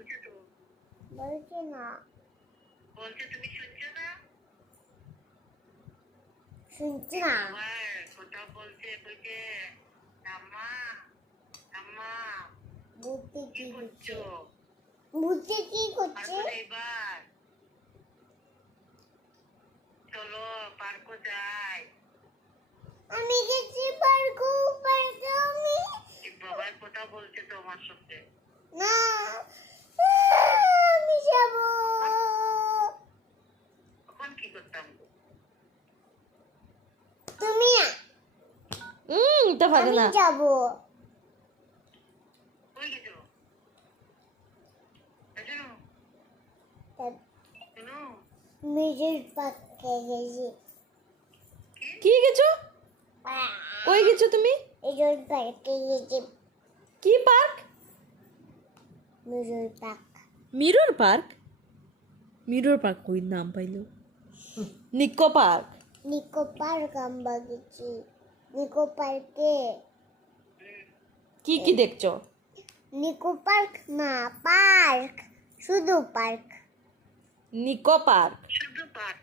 বলছে তো। বলছে না। বলছে তুমি শুনছো না? শুনছি না। আবার কথা বলছে কইছে আম্মা আম্মা বুঝতে কি কি করছে? করছো? বুঝতে কি করছে? পার্কে এবার চলো পার্কে যাই। আমি গেছি পার্কো পার্কে আমি। এই বাবার কথা বলছে তো আমার সাথে। না আমি যাব। তখন কি করতাম গো? তুমি না। তো পারে আমি না। যাব। কই গেছো? শুনো শুনো মিডল পার্কে গেছি। কি গেছো? কই গেছো তুমি? মিডল পার্কে গেছি। কি park? Middle park. Mirror park? Mirror park কই নাম পাইলো? নিকো পার্ক। নিকো পার্ক আমরা গেছি। নিকো পার্কে। কি কি দেখছো? নিকো পার্ক না পার্ক, শুধু পার্ক। নিকো পার্ক। শুধু পার্ক।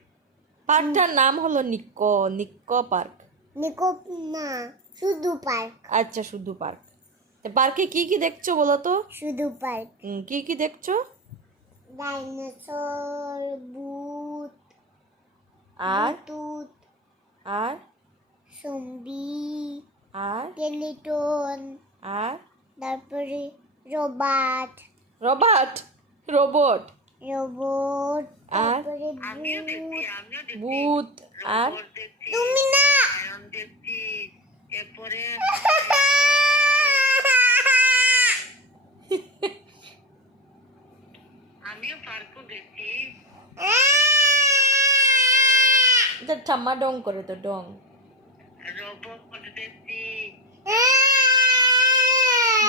পার্কটার নাম হলো নিকো পার্ক। নিকো না শুধু পার্ক। আচ্ছা, শুধু পার্ক। পার্কে কি কি দেখছো বলো তো? শুধু পার্ক। কি কি দেখছো? ডাইনোসর, ভূত, আর ভূত, আর জম্বি, আর স্কেলিটন, আর তারপরে রোবট, রোবট রোবট রোবট, আর তারপরে আমিও দেখছি ভূত। ভূত আর রোবট দেখছি, তুমি না। লায়ন দেখছি, এরপরে আমিও পার্কও দেখছি। এটা ঠাম্মা ডং করে তো ডং। রোবট দেখছি।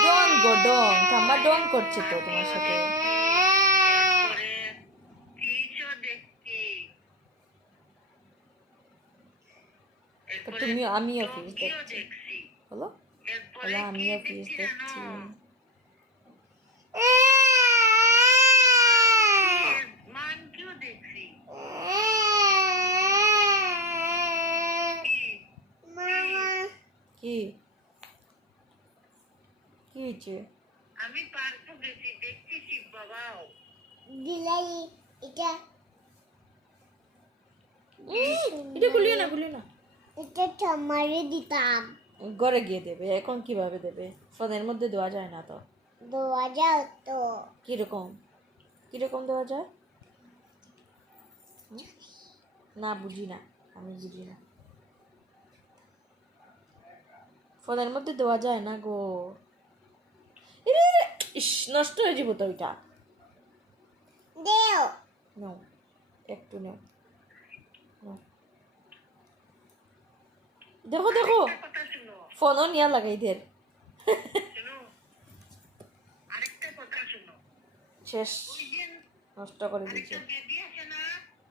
ডং গো ডং, ঠাম্মা ডং করছে তো তোমার সাথে। এরপরে ফিশও দেখছি। এরপরে তুমি আমিও ফিশ টকিও দেখছি দেখছি। বলো। এরপরে বলো কি আমিও ফিশ দেখছি দেখছি। জানো? মানকিও দেখছি। কি? মামা কি কি হয়েছে? আমি পার্কও গেছি, দেখছি শিব বাবাও। দিলাই এটা এটা খুলিও না খুলিও না। এটা ঠাম্মারে দিতাম। ঘরে গিয়ে দেবে, এখন কিভাবে দেবে? ফোনের মধ্যে দেওয়া যায় না তো। দেওয়া যাও তো। কিরকম কিরকম দেওয়া যায়? না বুঝি না, আমি বুঝি না। ফোনের মধ্যে দেওয়া যায় না গো। ইরে, ইস, নষ্ট হয়ে যাবো তো ওইটা। দেও। নাও, একটু নাও। নাও। দেখো দেখো, একটা কথা শুনো, ফোনও নিয়ে লাগাই দের। শুনো, আরেকটা কথা শুনো। শেষ, ওই যে নষ্ট করে দিয়েছে। আরেকটা বেবি